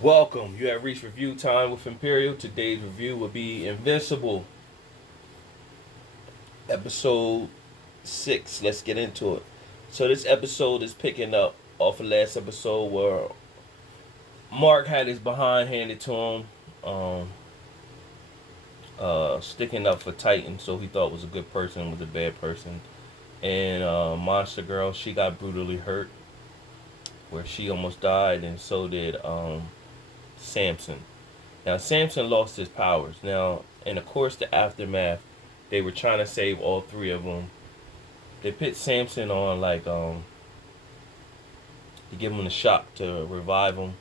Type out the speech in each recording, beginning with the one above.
Welcome. You have reached review time with Imperial. Today's review will be Invincible, episode 6. Let's get into it. So, this episode is picking up off of last episode where Mark had his behind handed to him, um, sticking up for Titan, so he thought was a good person, was a bad person. And Monster Girl, she got brutally hurt, where she almost died, and so did Samson. Now Samson lost his powers. Now, and of course, the aftermath, they were trying to save all three of them. They put Samson on to give him the shock to revive him,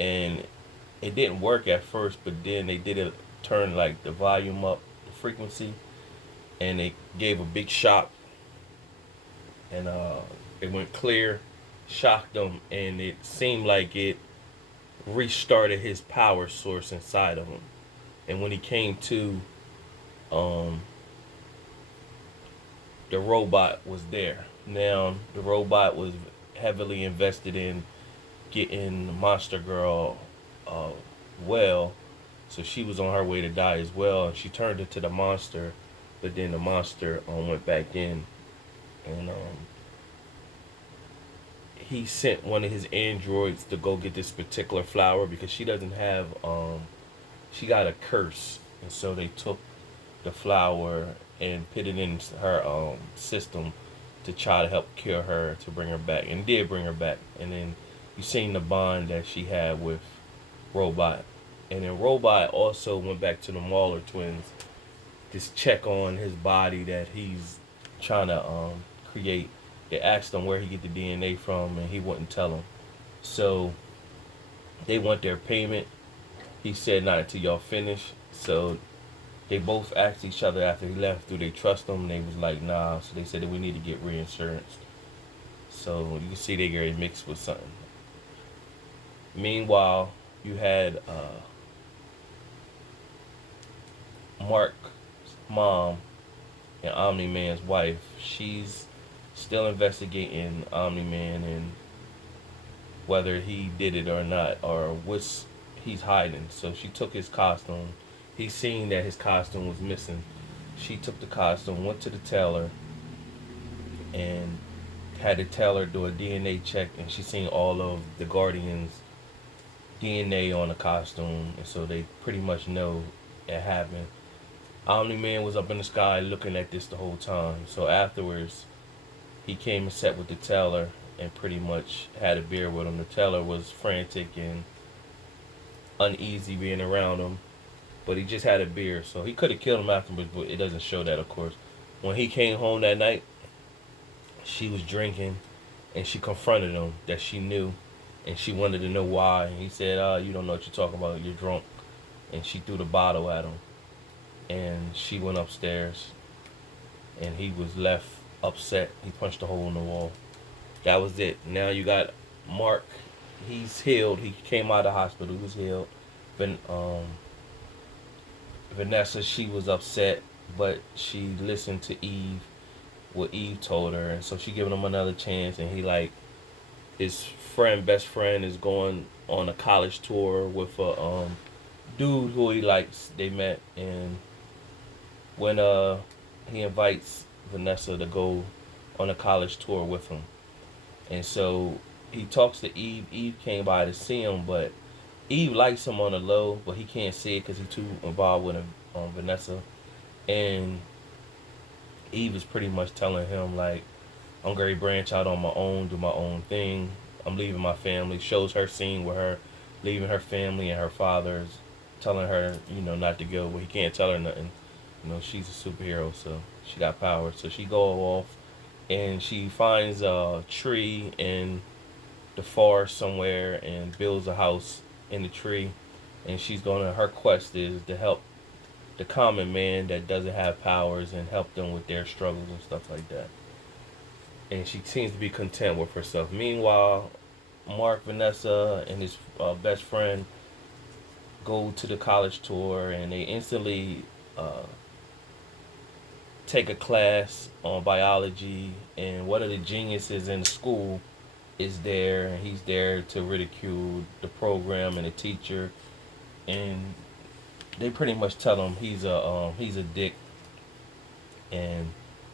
and it didn't work at first. But then they did it, turn like the volume up, the frequency, and they gave a big shock, and it went clear, shocked him, and it seemed like it restarted his power source inside of him. And when he came to, um, the robot was there. Now the robot was heavily invested in getting Monster Girl uh, well, so she was on her way to die as well, and she turned into the monster. But then the monster went back in, and he sent one of his androids to go get this particular flower because she doesn't have she got a curse, and so they took the flower and put it in her system to try to help cure her, to bring her back, and did bring her back. And then you seen the bond that she had with Robot, and then Robot also went back to the Mauler twins to check on his body that he's trying to create. They asked him where he get the DNA from, and he wouldn't tell them. So they want their payment. He said not until y'all finish. So they both asked each other after he left, do they trust him? And they was like, nah. So they said that we need to get reinsurance. So you can see they get mixed with something. Meanwhile, you had Mark's mom and Omni Man's wife. She's still investigating Omni Man and whether he did it or not, or what's he's hiding. So she took his costume. He seen that his costume was missing. She took the costume, went to the tailor, and had the tailor do a DNA check, and she seen all of the Guardians' DNA on the costume, and so they pretty much know it happened. Omni Man was up in the sky looking at this the whole time. So afterwards, he came and sat with the teller and pretty much had a beer with him. The teller was frantic and uneasy being around him, but he just had a beer, so he could have killed him afterwards, but it doesn't show that, of course. When he came home that night, she was drinking, and she confronted him that she knew, and she wanted to know why. And he said, you don't know what you're talking about, you're drunk. And she threw the bottle at him, and she went upstairs, and he was left upset. He punched a hole in the wall. That was it. Now you got Mark. He's healed. He came out of the hospital. He was healed. But Vanessa, she was upset, but she listened to Eve, what Eve told her, and so she giving him another chance. And he like his best friend, is going on a college tour with a dude who he likes. They met, and when he invites Vanessa to go on a college tour with him, and so he talks to Eve. Eve came by to see him, but Eve likes him on the low, but he can't see it because he's too involved with Vanessa. And Eve is pretty much telling him like, I'm going to branch out on my own, do my own thing. I'm leaving my family. Shows her scene with her leaving her family and her father's, telling her, not to go. But he can't tell her nothing. She's a superhero, so she got power. So she go off, and she finds a tree in the forest somewhere and builds a house in the tree. And her quest is to help the common man that doesn't have powers and help them with their struggles and stuff like that. And she seems to be content with herself. Meanwhile, Mark, Vanessa, and his best friend go to the college tour, and they instantly take a class on biology. And one of the geniuses in the school is there, and he's there to ridicule the program and the teacher, and they pretty much tell him he's a dick, and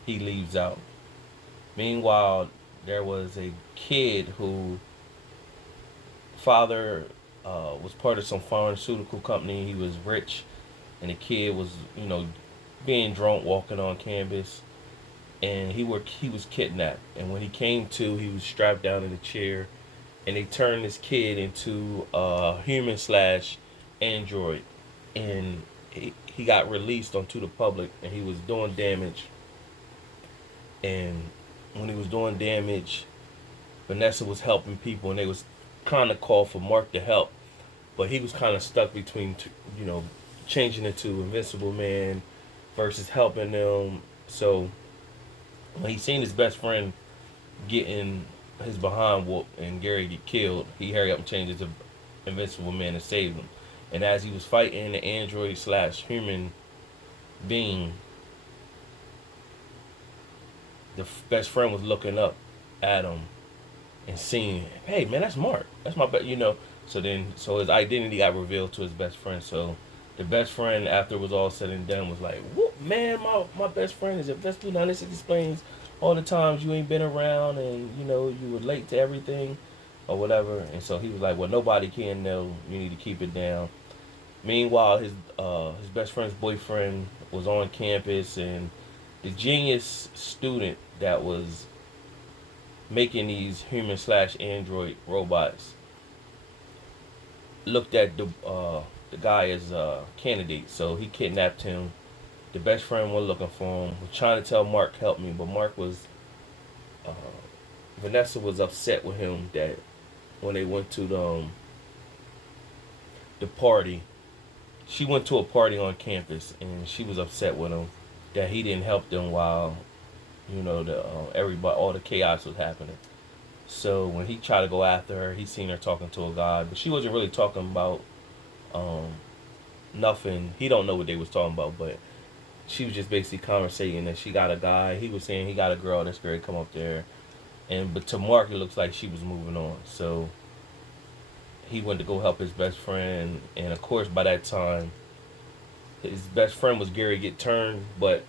he leaves out. Meanwhile, there was a kid who father was part of some pharmaceutical company. He was rich, and the kid was, being drunk, walking on campus, and he was kidnapped. And when he came to, he was strapped down in a chair, and they turned this kid into a human slash android, and he got released onto the public, and he was doing damage. And when he was doing damage, Vanessa was helping people, and they was kind of called for Mark to help, but he was kind of stuck between, changing into Invincible Man versus helping them. So when he seen his best friend getting his behind whooped and Gary get killed, he hurried up and changed into Invincible Man and saved him. And as he was fighting the android slash human being, the best friend was looking up at him and seeing, hey man, that's Mark. That's my so his identity got revealed to his best friend. So the best friend, after it was all said and done, was like, whoop, man, my best friend is Invincible. Now this explains all the times you ain't been around, and you were late to everything or whatever. And so he was like, well, nobody can know. You need to keep it down. Meanwhile, his best friend's boyfriend was on campus, and the genius student that was making these human slash android robots looked at the guy as a candidate, so he kidnapped him. The best friend was looking for him, was trying to tell Mark, help me, but Mark was Vanessa was upset with him that when they went to the party, she went to a party on campus, and she was upset with him that he didn't help them while everybody, all the chaos was happening. So when he tried to go after her, he seen her talking to a guy, but she wasn't really talking about nothing. He don't know what they was talking about, but she was just basically conversating that she got a guy. He was saying he got a girl that's ready to come up there, but to Mark it looks like she was moving on. So he went to go help his best friend, and of course by that time his best friend was Gary get turned, but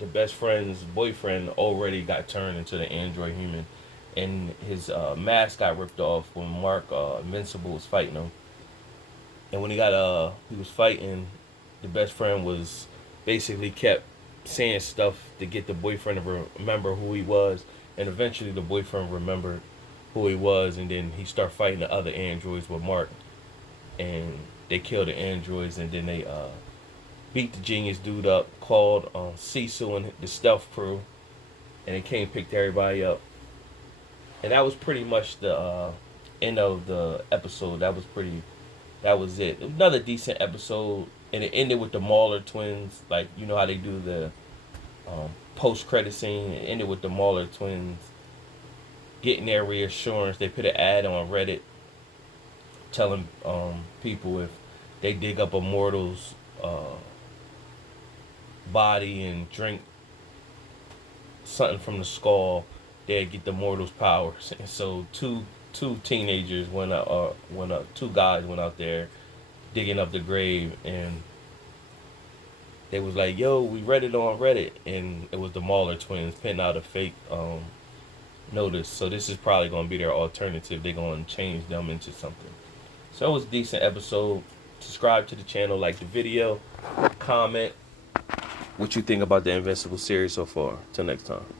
the best friend's boyfriend already got turned into the android human, and his mask got ripped off when Mark Invincible was fighting him. And when he was fighting, the best friend was basically kept saying stuff to get the boyfriend to remember who he was, and eventually the boyfriend remembered who he was, and then he started fighting the other androids with Mark, and they killed the androids, and then they beat the genius dude up, called Cecil and the stealth crew, and they came picked everybody up. And that was pretty much the end of the episode. That was it. Another decent episode, and it ended with the Mauler twins, like how they do the post-credit scene. It ended with the Mauler twins getting their reassurance. They put an ad on Reddit telling people if they dig up a mortal's body and drink something from the skull, they'd get the mortal's powers. And so two teenagers two guys went out there digging up the grave, and they was like, yo, we read it on Reddit, and it was the Mauler twins putting out a fake notice. So this is probably going to be their alternative. They're going to change them into something. So it was a decent episode. Subscribe to the channel, like the video, comment what you think about the Invincible series so far. Till next time.